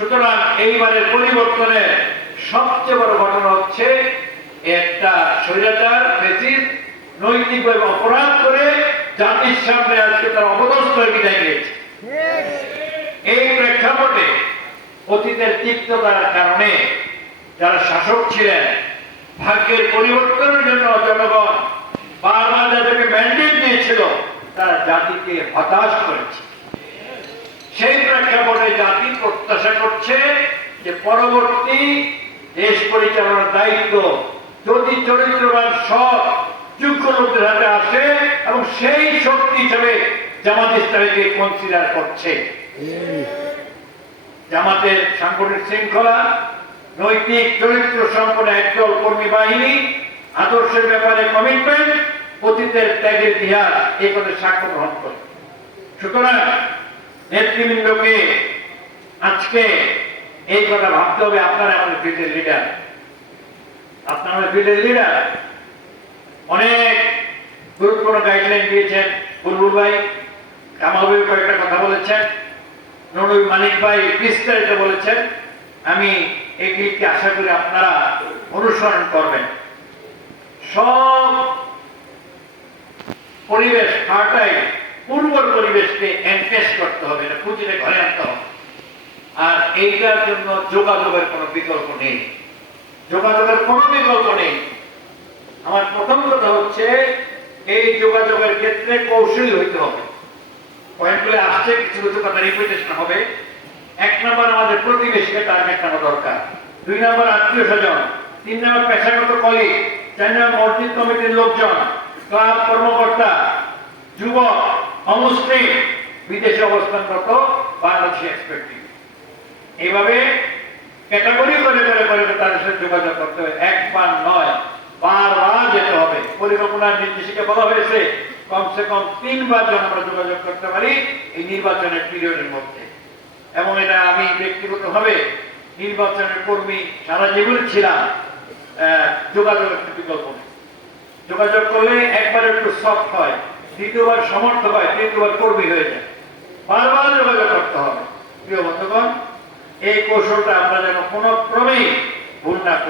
সুতরাং এইবারের পরিবর্তনে সবচেয়ে বড় ঘটনা হচ্ছে একটা স্বৈরাচার ফ্যাসিস্ট নৈতিকভাবে অপরাধ করে জাতির সামনে আজকে তার অপদস্থ হয়ে বিদায় নিয়েছে। এই প্রেক্ষাপটে অতীতের তিক্ততার কারণে যারা শাসক ছিলেন ভাগ্যের পরিবর্তনের জন্য জনগণ বারবার যাদেরকে ম্যান্ডেট দিয়েছিল তারা জাতিকে হতাশ করেছে। সেই প্রেক্ষাপটে জাতি প্রত্যাশা করছে যে পরবর্তী দেশ পরিচালনার দায়িত্ব যদি চরিত্রবান সৎ যোগ্য লোকদের হাতে আসে এবং সেই শক্তি হিসেবে জামাত ইসলামীকে কনসিডার করছে। জামাতের সাংগঠনিক শৃঙ্খলা, নৈতিক চরিত্র সম্পন্ন একদল কর্মী বাহিনী, আদর্শের ব্যাপারে কমিটমেন্ট, অতীতের ত্যাগের ইতিহাস এই কথা সাক্ষ্য গ্রহণ করে। সুতরাং নেতৃবৃন্দকে আজকে এই কথা ভাবতে হবে, আপনারা আমাদের ফিল্ডের লিডার, আপনারা আমাদের ফিল্ডের লিডার। অনেক গুরুত্বপূর্ণ গাইডলাইন দিয়েছেন বুলবুল ভাই, কামাল ভাই কয়েকটা কথা বলেছেন, নুরুল মানিক ভাই বিস্তারিত বলেছেন। আমি এগুলিকে আশা করি আপনারা অনুসরণ করবেন। সব পরিবেশ ফার্টাইল, পূর্বর পরিবেশকে এনকেশ করতে হবে, এটা পুঁজিতে ঘরে আনতে হবে। আর এইটার জন্য যোগাযোগের কোনো বিকল্প নেই, যোগাযোগের কোনো বিকল্প নেই। আমার প্রথম কথা হচ্ছে এই যোগাযোগের ক্ষেত্রে কৌশলী হইতে হবে। পয়েন্টগুলো আসছে, কিছু কিছু কথা রিপিটেশন হবে। 1 নম্বর আমাদের প্রতিবেশীকে টার্গেট করা দরকার, 2 নম্বর আত্মীয় স্বজন, 3 নম্বর পেশাগত কলিগ, 4 নম্বর মসজিদ কমিটির লোকজন, ক্লাব কর্মকর্তা, যুবক, অমুসলিম, বিদেশে অবস্থানরত বাংলাদেশি এক্সপেক্টিভ। এইভাবে ক্যাটাগরি করে করে করে তাদের সাথে যোগাযোগ করতে হবে, একবার নয় বারবার যেতে হবে। পরিকল্পনার নির্দেশিকা বলা হয়েছে কমসে কম 3 বার যেন আমরা যোগাযোগ করতে পারি এই নির্বাচনের পিরিয়ডের মধ্যে। এবং এটা আমি ব্যক্তিগতভাবে নির্বাচনের কর্মী সারা জীবন ছিলাম, যোগাযোগের বিকল্প নেই। যোগাযোগ করলে একবার একটু সফট হয়, দ্বিতীয়বার সমর্থ হয়, তৃতীয়বার কর্মী হয়ে যায়। বারবার যোগাযোগ করতে হবে। প্রিয় বন্ধুগণ, এই কৌশলটা আমরা যেন কোনো ক্রমেই ভুল না করি।